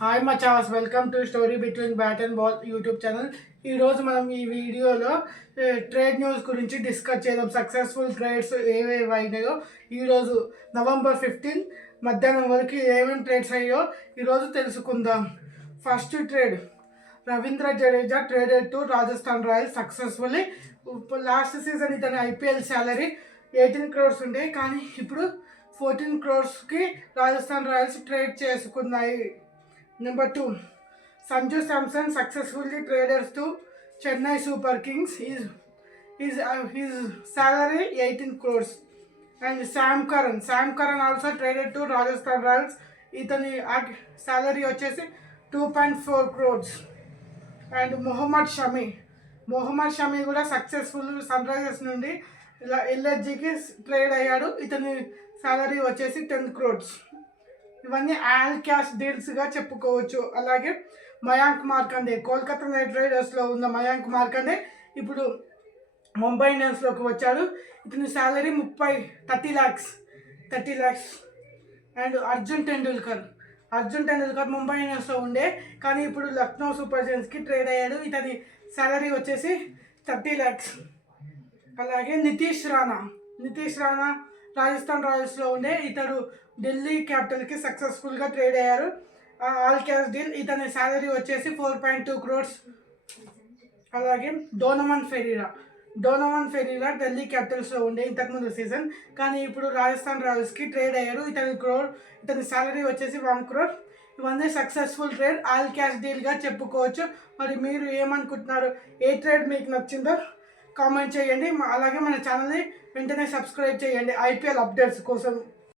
Hi మచాస్, welcome to story between bat and ball YouTube channel. ఈరోజు మనం ఈ వీడియోలో ట్రేడ్ న్యూస్ గురించి డిస్కస్ చేద్దాం. సక్సెస్ఫుల్ ట్రేడ్స్ ఏవేవి అయినాయో ఈరోజు నవంబర్ 15 మధ్యాహ్నం వరకు ఏమేమి ట్రేడ్స్ అయ్యాయో ఈరోజు తెలుసుకుందాం. First trade, Ravindra Jadeja traded to Rajasthan Royals successfully. Last season ఇతని ఐపీఎల్ శాలరీ 18 crores ఉండే, కానీ ఇప్పుడు 14 crores రాజస్థాన్ రాయల్స్ ట్రేడ్ చేసుకున్నాయి. Number 2, Sanju Samson successfully traded to Chennai Super Kings. His salary 18 crores. And Sam Curran also traded to Rajasthan Royals. Itani salary వచ్చేసి 2.4 crores. And Mohammad Shami కూడా successful sun Risers నుండి ఎల్ఎస్జికి trade అయ్యాడు. ఇతని salary వచ్చేసి 10 crores. ఇవన్నీ all cash డీల్స్గా చెప్పుకోవచ్చు. అలాగే మయాంక్ మార్కండే, కోల్కతా నైట్ రైడర్స్లో ఉన్న మయాంక్ మార్కండే ఇప్పుడు ముంబై ఇండియన్స్లోకి వచ్చాడు. ఇతని salary 30 lakhs. And Arjun Tendulkar Mumbai ఇండియన్స్లో ఉండే, కానీ ఇప్పుడు లక్నో సూపర్ జైంట్స్కి ట్రేడ్ అయ్యాడు. ఇతని శాలరీ వచ్చేసి 30 lakhs. అలాగే నితీష్ రాణా రాజస్థాన్ రాయల్స్లో ఉండే, ఇతడు ఢిల్లీ క్యాపిటల్కి సక్సెస్ఫుల్గా ట్రేడ్ అయ్యారు. All cash deal. ఇతని శాలరీ వచ్చేసి 4.2 crores. అలాగే డోనమన్ ఫెరీరా ఢిల్లీ క్యాపిటల్స్లో ఉండే ఇంతకుముందు సీజన్, కానీ ఇప్పుడు రాజస్థాన్ రాయల్స్కి ట్రేడ్ అయ్యారు. ఇతని శాలరీ వచ్చేసి 1 crore. ఇవన్నీ సక్సెస్ఫుల్ ట్రేడ్, ఆల్ క్యాష్ డీల్గా చెప్పుకోవచ్చు. మరి మీరు ఏమనుకుంటున్నారు? ఏ ట్రేడ్ మీకు నచ్చిందో కామెంట్ చేయండి. అలాగే మన ఛానల్ని వెంటనే సబ్స్క్రైబ్ చేయండి ఐపీఎల్ అప్డేట్స్ కోసం.